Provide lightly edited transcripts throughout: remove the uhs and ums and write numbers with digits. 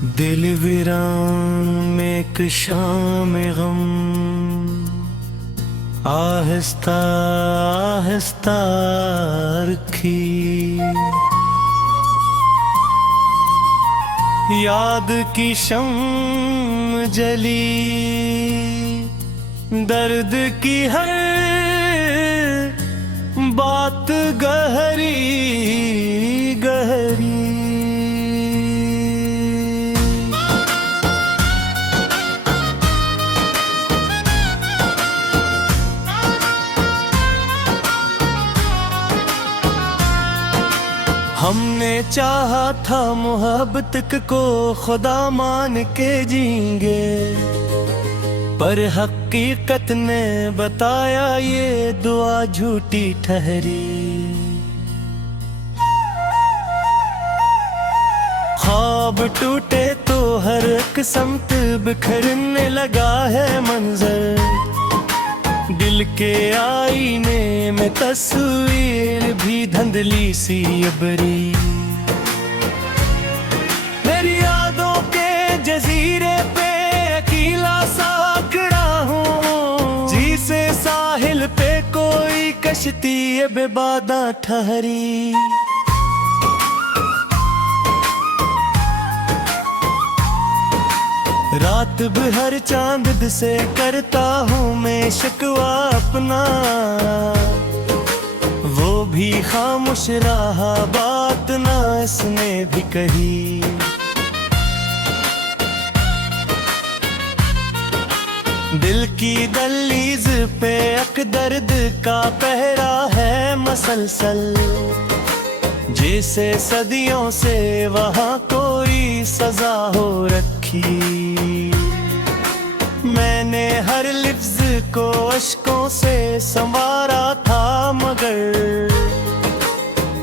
दिल वीरान में एक शाम गम आहिस्ता आहिस्ता रखी, याद की शम्म जली, दर्द की हर बात गहरी गहरी। हमने चाहा था मोहब्बत को खुदा मान के जीएंगे, पर हकीकत ने बताया ये दुआ झूठी ठहरी। ख्वाब टूटे तो हर एक समत बिखरने लगा है मंजर, दिल के आईने में तस्वीर भी धुंधली सी अबरी। मेरी यादों के जजीरे पे अकेला सा खड़ा हूँ, जी से साहिल पे कोई कश्ती बेबादा ठहरी। रात भर चांद से करता हूँ मैं शिकवा अपना, वो भी खामोश रहा बात ना इसने भी कही। दिल की दहलीज पे एक दर्द का पहरा है मसलसल, जैसे सदियों से वहाँ कोई सजा हो रखी। मैंने हर लिफ्ज को अश्कों से संवारा था, मगर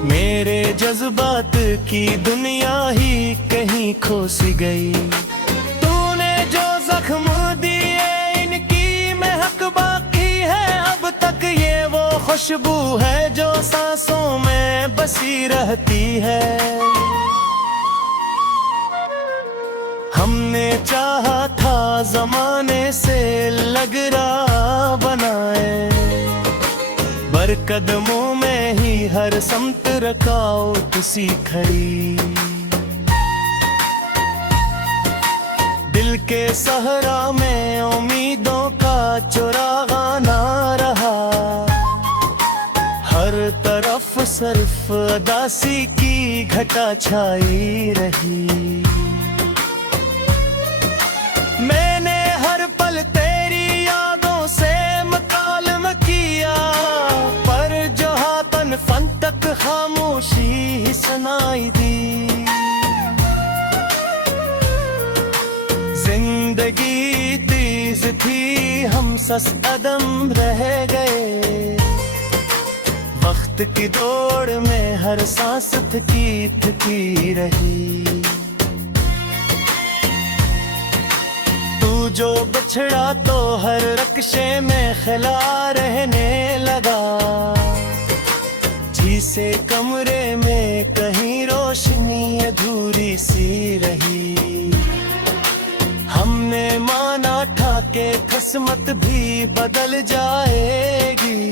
मेरे जज्बात की दुनिया ही कहीं खो सी गई। तूने जो जख्म दिए इनकी महक बाकी है अब तक, ये वो खुशबू है जो सांसों में बसी रहती है। हमने चाहा था जमाने से लगरा बनाए, बर कदमों में ही हर समत रकावट सी खड़ी। दिल के सहरा में उम्मीदों का चुरागा ना रहा, हर तरफ सिर्फ अदासी की घटा छाई रही। मैंने हर पल तेरी यादों से मुकालमा किया, पर जो हाथन फन तक खामोशी ही सुनाई दी। जिंदगी तेज थी हम सस अदम रह गए, वक्त की दौड़ में हर सांस थकी रही। तू जो बछड़ा तो हर रक्शे में खिला रहने लगा, जिसे कमरे में कहीं रोशनी अधूरी सी रही। हमने माना था कि किस्मत भी बदल जाएगी,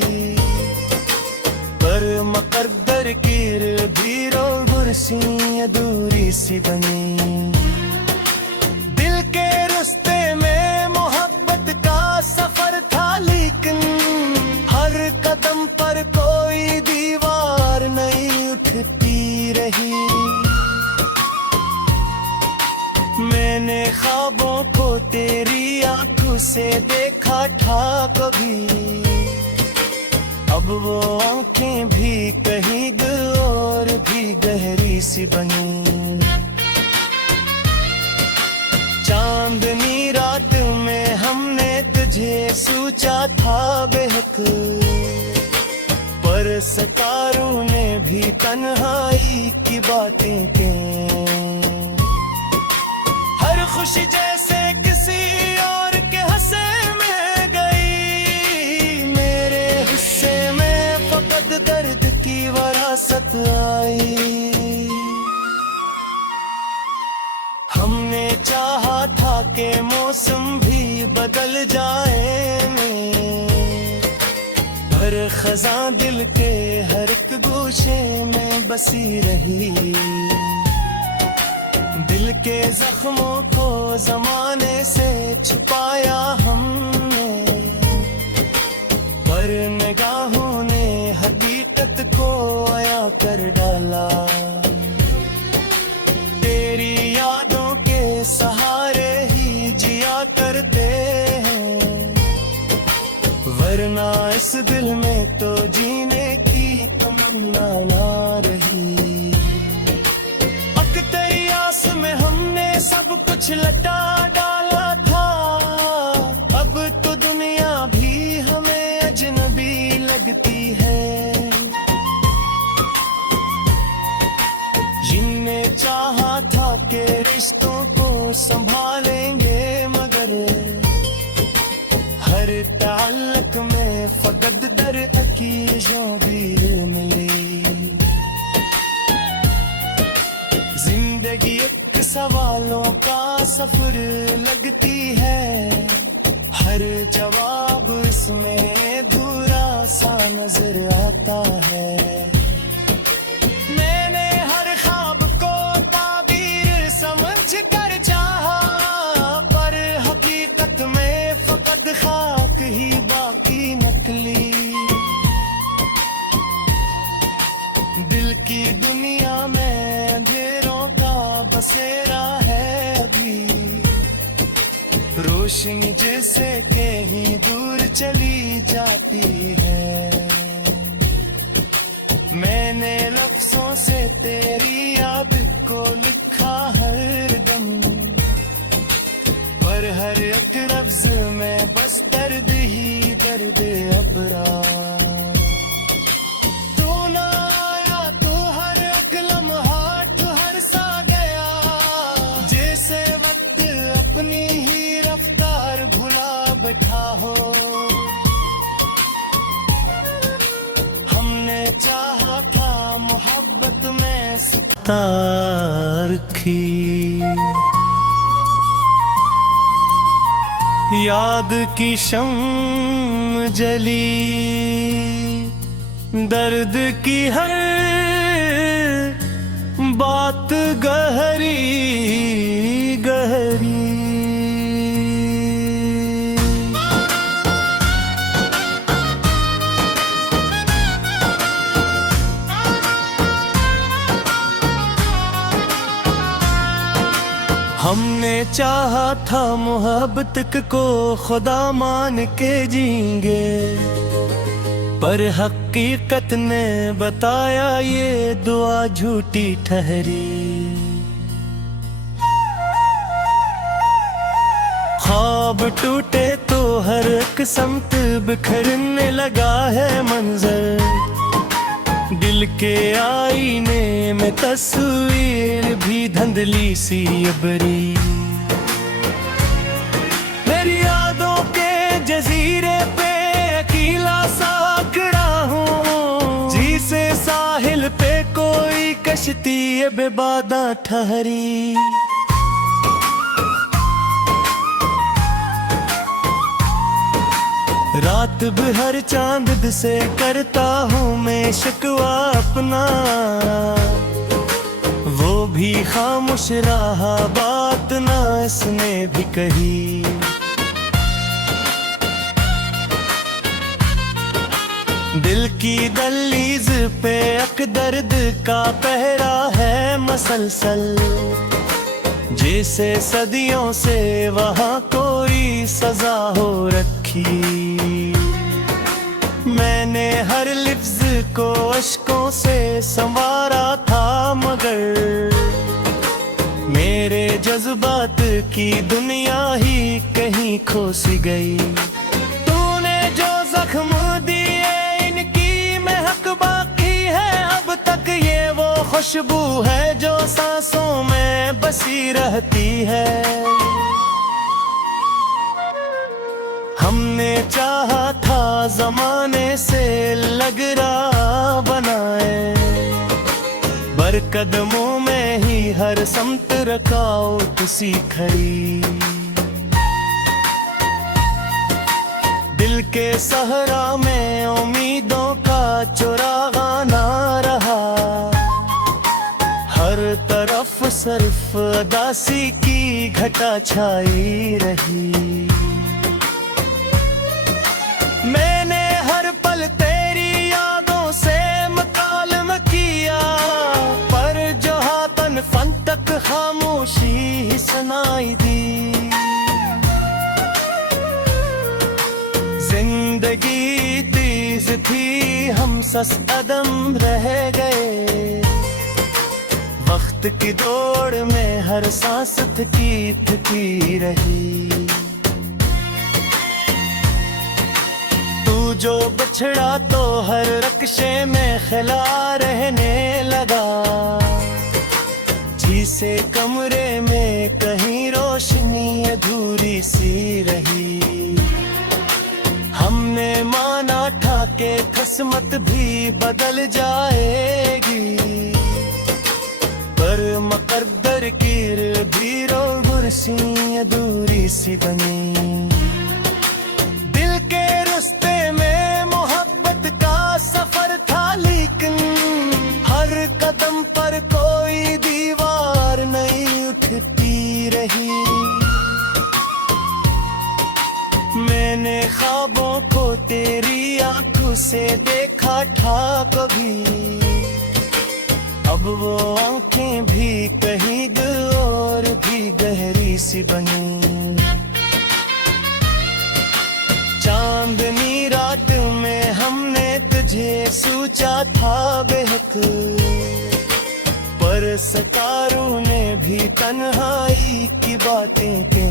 पर मुकद्दर की भी रोबुरसी अधूरी सी बनी। दिल के रास्ते में मोहब्बत का सफर था, लेकिन हर कदम पर कोई दीवार नहीं उठती रही। मैंने ख्वाबों को तेरी आंखों से देखा था कभी, अब वो आंखें भी कहीं और भी गहरी सी बनी। चांदनी रात में हमने तुझे सोचा था बेहक, पर सितारों ने भी तन्हाई की बातें की। हर खुशी जैसे किसी और के हंसे में गई, मेरे हिस्से में फकत दर्द की वरासत आई। हमने के मौसम भी बदल जाएंगे, पर खज़ां दिल के हर एक गोशे में बसी रही। दिल के जख्मों को ज़माने से छुपाया हमने, पर निगाहों ने हकीकत को आया कर डाला। तेरी यादों के सहारे ही जिया करते हैं, वरना इस दिल में तो जीने की तमन्ना ना रही। तेरी आस में हमने सब कुछ लटा डाला था, अब तो दुनिया भी हमें अजनबी लगती है। जिनने चाहा था कि रिश्तों को संभालेंगे, मगर हर ताल्लुक में फकत दर अकीजों भी मिली। जिंदगी एक सवालों का सफर लगती है, हर जवाब इसमें अधूरा सा नजर आता है। मैंने हर ख्वाब को ताबीर समझ कर चाहा, पर हकीकत में फकत खाक ही बाकी निकली। दिल की दुनिया में अंधेरों का बसेरा है अभी, रोशनी जैसे के ही दूर चली जाती है। मैंने लफ्जों से तेरी याद को लिखा हर दम, पर हर एक लफ्ज में बस दर्द ही दर्द अपरा। तू ना आया तो हर एक लम्हा हर सा गया, जैसे वक्त अपनी ही रफ्तार भुला बैठा हो। हमने चाहा था मोहब्बत में सुतार की, याद की शम्म जली, दर्द की हर बात गहरी गहरी। हमने चाहा था मोहब्बत को खुदा मान के जीएंगे, पर हकीकत ने बताया ये दुआ झूठी ठहरी। ख्वाब टूटे तो हर एक समत बिखरने लगा है मंजर, दिल के आईने में तस्वीर भी धुंधली सी अबरी। मेरी यादों के जजीरे पे अकेला सा खड़ा हूँ, जी से साहिल पे कोई कश्ती बेबादा ठहरी। रात भर चांद से करता हूँ मैं शिकवा अपना, वो भी खामोश रहा बात ना इसने भी कही। दिल की दहलीज पे एक दर्द का पहरा है मसलसल, जैसे सदियों से वहाँ कोई सजा हो रखी। मैंने हर लफ्ज को अश्कों से संवारा था, मगर मेरे जज्बात की दुनिया ही कहीं खो सी गई। तूने जो जख्म दिए इनकी महक बाकी है अब तक, ये वो खुशबू है जो सांसों में बसी रहती है। हमने चाहा था जमाने से लग रहा बनाए, बर कदमों में ही हर समत रकाओ तुसी खड़ी। दिल के सहरा में उम्मीदों का चुरागा ना रहा, हर तरफ सिर्फ उदासी की घटा छाई रही। मैंने हर पल तेरी यादों से मुकालम किया, पर जो हाथन फन तक खामोशी ही सुनाई दी। जिंदगी तेज थी, हम सस अदम रह गए, वक्त की दौड़ में हर सांस थकी रही। तू जो बिछड़ा तो हर रक्शे में खिला रहने लगा, जिसे कमरे में कहीं रोशनी अधूरी सी रही। हमने माना था कि किस्मत भी बदल जाएगी, पर मुकद्दर की भीरो गुरसी अधूरी सी बनी। दिल के रास्ते में मोहब्बत का सफर था, लेकिन हर कदम पर कोई दीवार नहीं उठती रही। मैंने ख्वाबों को तेरी आंखों से देखा था कभी, अब वो आंखें भी कहीं और भी गहरी सी बनी। चांदनी रात में हमने तुझे सोचा था बेहक, पर सितारों ने भी तन्हाई की बातें की।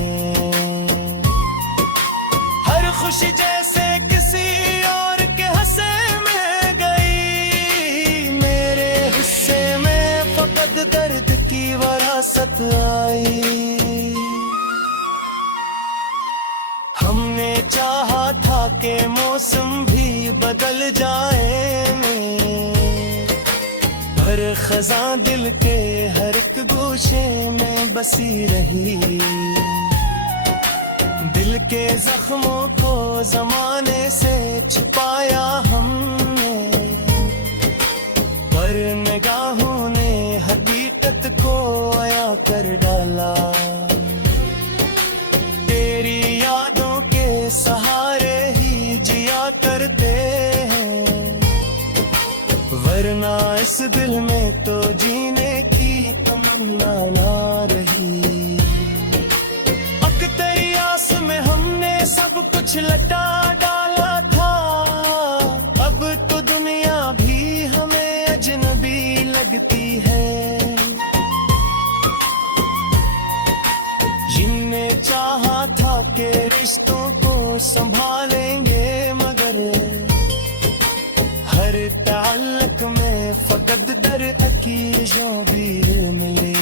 हर खुशी जैसे किसी और के हंसे में गई, मेरे हिस्से में फकत दर्द की वरासत आई। हमने चाहा था कि मौसम भी बदल जाए, पर खज़ां दिल के हर एक गोशे में बसी रही। दिल के जख्मों को जमाने से छुपाया हमने, पर निगाहों ने हकीकत को आया कर डाला। तेरी यादों के सहारे ही जिया करते हैं, वरना इस दिल में तो जीने की तमन्ना ना रही। में हमने सब कुछ लटा डाला था, अब तो दुनिया भी हमें अजनबी लगती है। जिनने चाहा था कि रिश्तों को संभालेंगे, मगर हर ताल्लुक में फकत दर अकीजों भी मिली।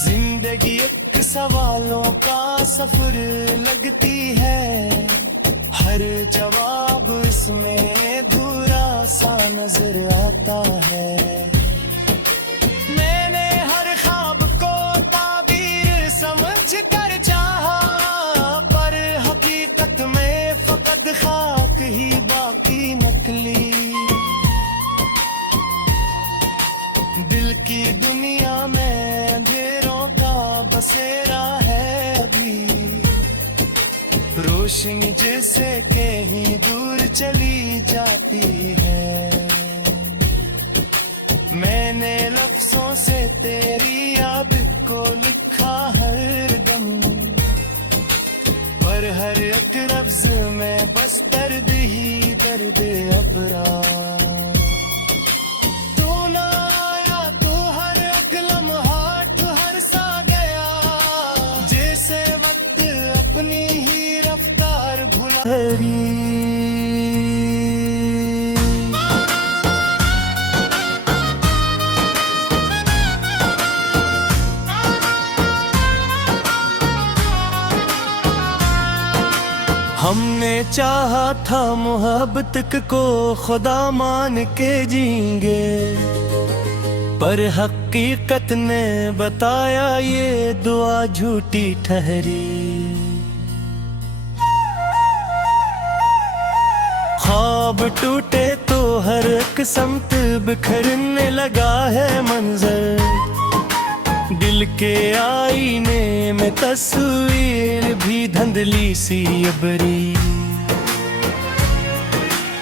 जिंदगी एक सवालों का सफर लगती है, हर जवाब इसमें अधूरा सा नजर आता है। मैंने हर ख्वाब को ताबीर समझ कर चाहा, पर हकीकत में फकत खाक ही बाकी निकली। दिल की दुनिया में अंधेरों का बसेरा है अभी, रोशनी जैसे कहीं दूर चली जाती है। मैंने लफ्जों से तेरी याद को लिखा हर दम, पर हर एक लफ्ज में बस दर्द ही दर्द अपरा। हमने चाहा था मोहब्बत को खुदा मान के जीएंगे, पर हकीकत ने बताया ये दुआ झूठी ठहरी। ख्वाब टूटे तो हर एक समत बिखरने लगा है मंजर। दिल के आईने में तस्वीर भी धुंधली सी अबरी।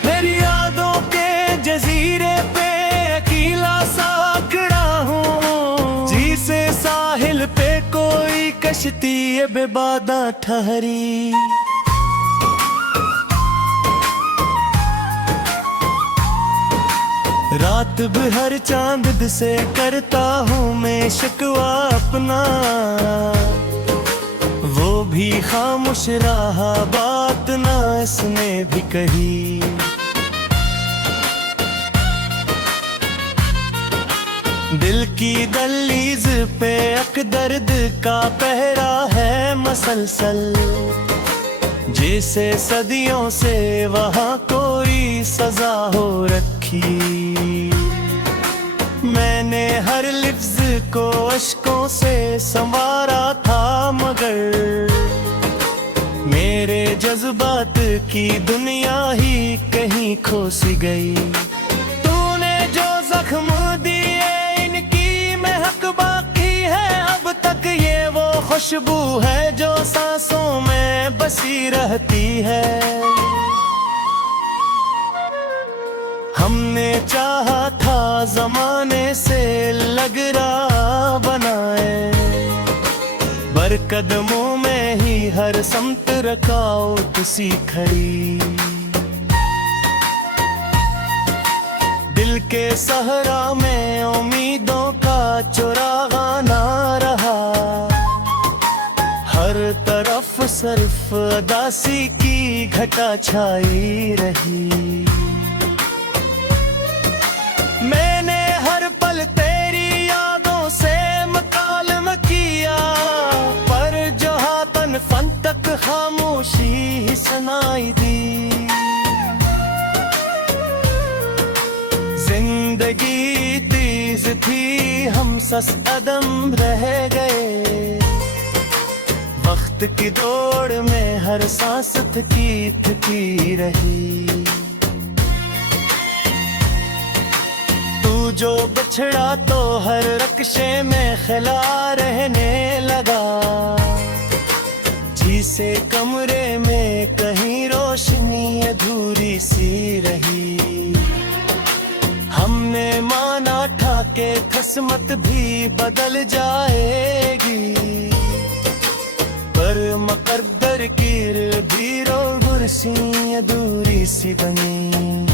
मेरी यादों के जजीरे पे अकेला सा खड़ा हूँ, जी से साहिल पे कोई कश्ती बेबादा ठहरी। रात भर चांद से करता हूँ मैं शिकवा अपना, वो भी खामोश रहा बात ना इसने भी कही। दिल की दहलीज पे अक दर्द का पहरा है मसलसल, जैसे सदियों से वहाँ कोई सजा हो रखी। मैंने हर लिफ्ज को अश्कों से संवारा था, मगर मेरे जज्बात की दुनिया ही कहीं खो सी गई। तूने जो जख्म दिए इनकी महक बाकी है अब तक, ये वो खुशबू है जो सांसों में बसी रहती है। हमने चाहा था जमाने से लग रहा बनाए, बर कदमों में ही हर समत रकावट सी खड़ी। दिल के सहरा में उम्मीदों का चुरागा ना रहा, हर तरफ सिर्फ अदासी की घटा छाई रही। मैंने हर पल तेरी यादों से मुकालम किया, पर जो हाथन फन तक खामोशी ही सुनाई दी। जिंदगी तेज थी हम सस अदम रह गए, वक्त की दौड़ में हर सांस थकी रही। जो बिछड़ा तो हर रक्शे में खिला रहने लगा, जिसे कमरे में कहीं रोशनी अधूरी सी रही। हमने माना था कि किस्मत भी बदल जाएगी, पर मुकद्दर की भी रोगुरसी अधूरी सी बनी।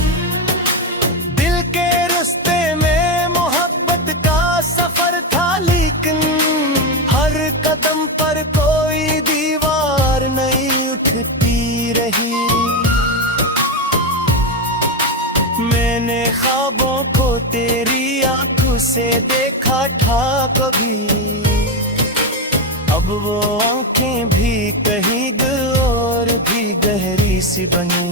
दिल के रास्ते में मोहब्बत का सफर था, लेकिन हर कदम पर कोई दीवार नहीं उठती रही। मैंने ख्वाबों को तेरी आंखों से देखा था कभी, अब वो आंखें भी कहीं और भी गहरी सी बनी।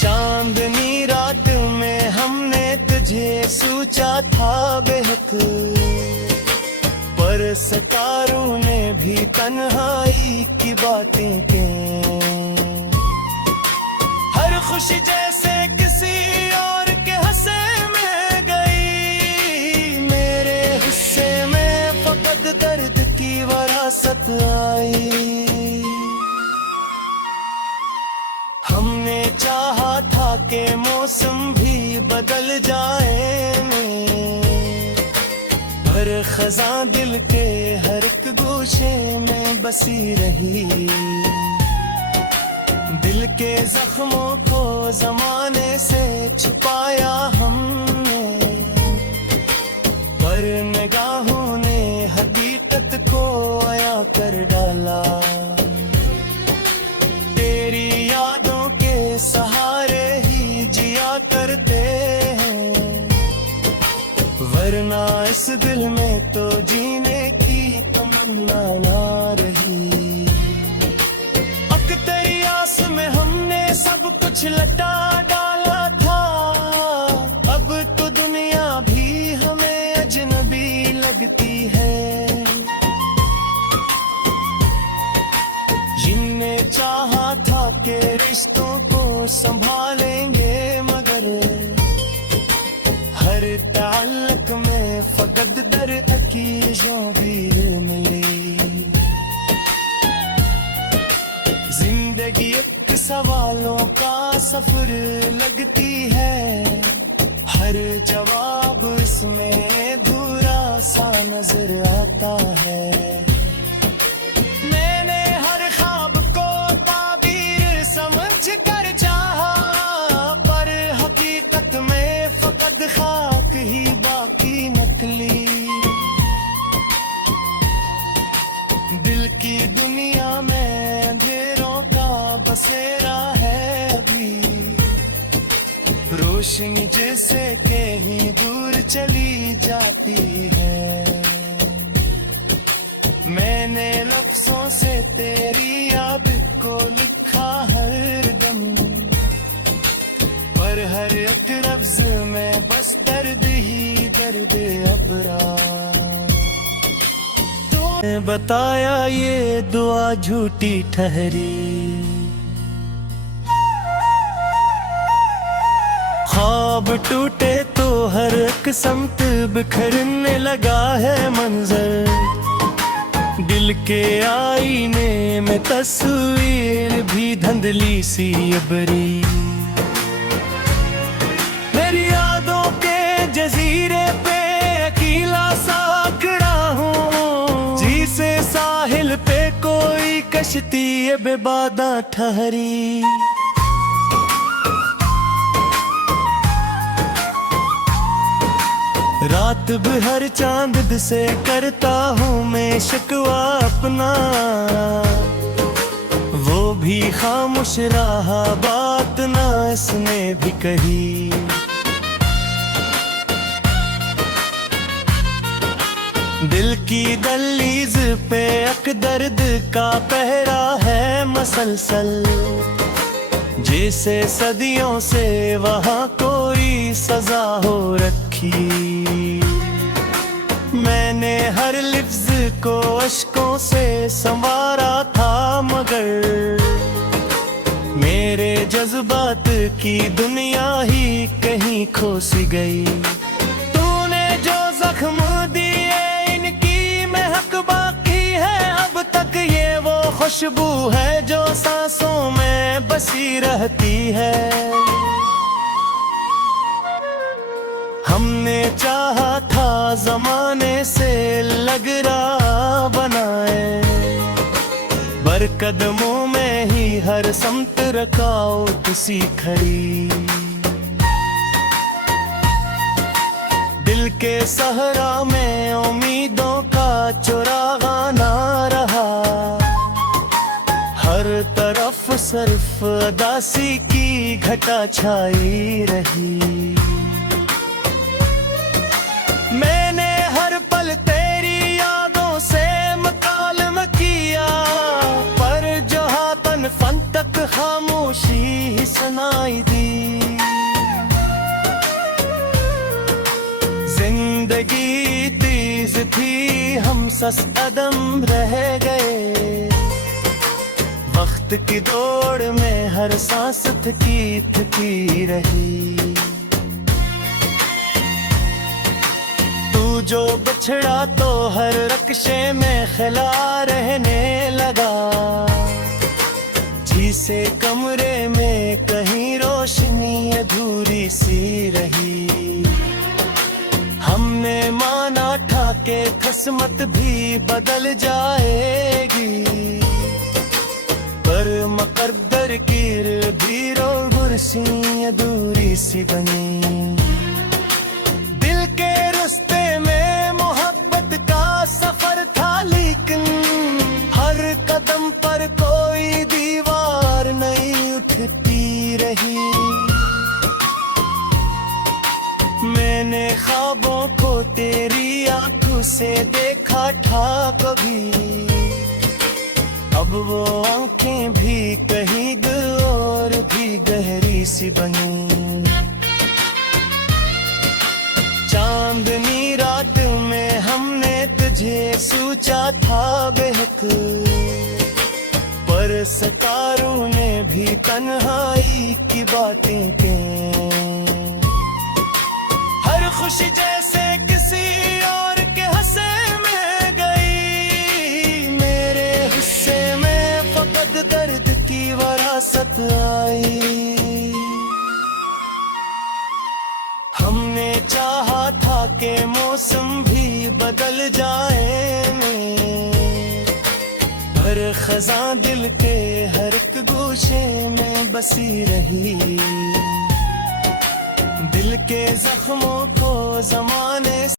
चांदनी रात में हमने तुझे सोचा था बेहक, पर सितारों ने भी तन्हाई की बातें की। हर खुशी जैसे किसी और के हंसे में गई, मेरे हिस्से में फकत दर्द की वरासत आई। हमने चाहा था कि मौसम भी बदल जाए, पर खज़ां दिल के हर एक गोशे में बसी रही। दिल के जख्मों को जमाने से छुपाया हमने, पर निगाहों ने हकीकत को आया कर डाला। तेरी यादों के सहारे ही जिया करते हैं, वरना इस दिल में तो जीने की तमन्ना ना रही। तेरी आस में हमने सब कुछ लटा डाला था, अब तो दुनिया भी हमें अजनबी लगती है। जिनने चाहा था कि ताल्लुक में फकत दर अकीजों भी मिली। जिंदगी एक सवालों का सफर लगती है, हर जवाब इसमें बुरा सा नजर आता है। मैंने हर ख्वाब को ताबीर समझ कर चाहा, पर हकीकत में फकत खाक ही बाकी नकली। दिल की दुनिया में अंधेरों का बसेरा है अभी, रोशनी जैसे कहीं दूर चली जाती है। मैंने लफ्जों से तेरी याद को लिखा हर दम, पर हर एक लफ्ज में बस दर्द ही दर्द अपरा। तूने बताया ये दुआ झूठी ठहरी, ख्वाब टूटे तो हर एक समत बिखरने लगा है मंजर। दिल के आईने में तस्वीर भी धुंधली सी अबरी। मेरी यादों के जजीरे पे अकेला सा खड़ा हूँ, जी से साहिल पे कोई कश्ती बेबादा ठहरी। रात भर चांद से करता हूँ मैं शिकवा अपना, वो भी खामोश रहा बात ना इसने भी कही। दिल की दहलीज पे अक दर्द का पहरा है मसलसल, जैसे सदियों से वहाँ कोई सजा हो रखी। मैंने हर लफ्ज को अश्कों से संवारा था, मगर मेरे जज्बात की दुनिया ही कहीं खो सी गई। तूने जो जख्म दिए इनकी महक बाकी है अब तक, ये वो खुशबू है जो सांसों में बसी रहती है। हमने चाहा था जमाने से लग रहा बनाए, बर कदमों में ही हर समत रखाओ तुसी खड़ी। दिल के सहरा में उम्मीदों का चुरागा ना रहा, हर तरफ सिर्फ अदासी की घटा छाई रही। मैंने हर पल तेरी यादों से मुकालम किया, पर जो हाथन फन तक खामोशी ही सुनाई दी। जिंदगी तेज थी हम सस अदम रह गए, वक्त की दौड़ में हर सांस थकी रही। जो बिछड़ा तो हर रक्शे में खिला रहने लगा, जिसे कमरे में कहीं रोशनी अधूरी सी रही। हमने माना था कि किस्मत भी बदल जाएगी, पर मुकद्दर की भी रोबुरसी अधूरी सी बनी। दिल के रास्ते में मोहब्बत का सफर था, लेकिन हर कदम पर कोई दीवार नहीं उठती रही। मैंने ख्वाबों को तेरी आंखों से देखा था कभी, अब वो आंखें भी कहीं और भी गहरी सी बनी। चांदनी रात में हमने तुझे सोचा था बेहक, पर सितारों ने भी तन्हाई की बातें की। हर खुशी जैसे किसी और के हंसे में गई, मेरे हिस्से में फकत दर्द की वरासत आई। हमने चाहा था कि मौसम भी बदल जाएंगे, पर खज़ां दिल के हर एक गोशे में बसी रही। दिल के जख्मों को ज़माने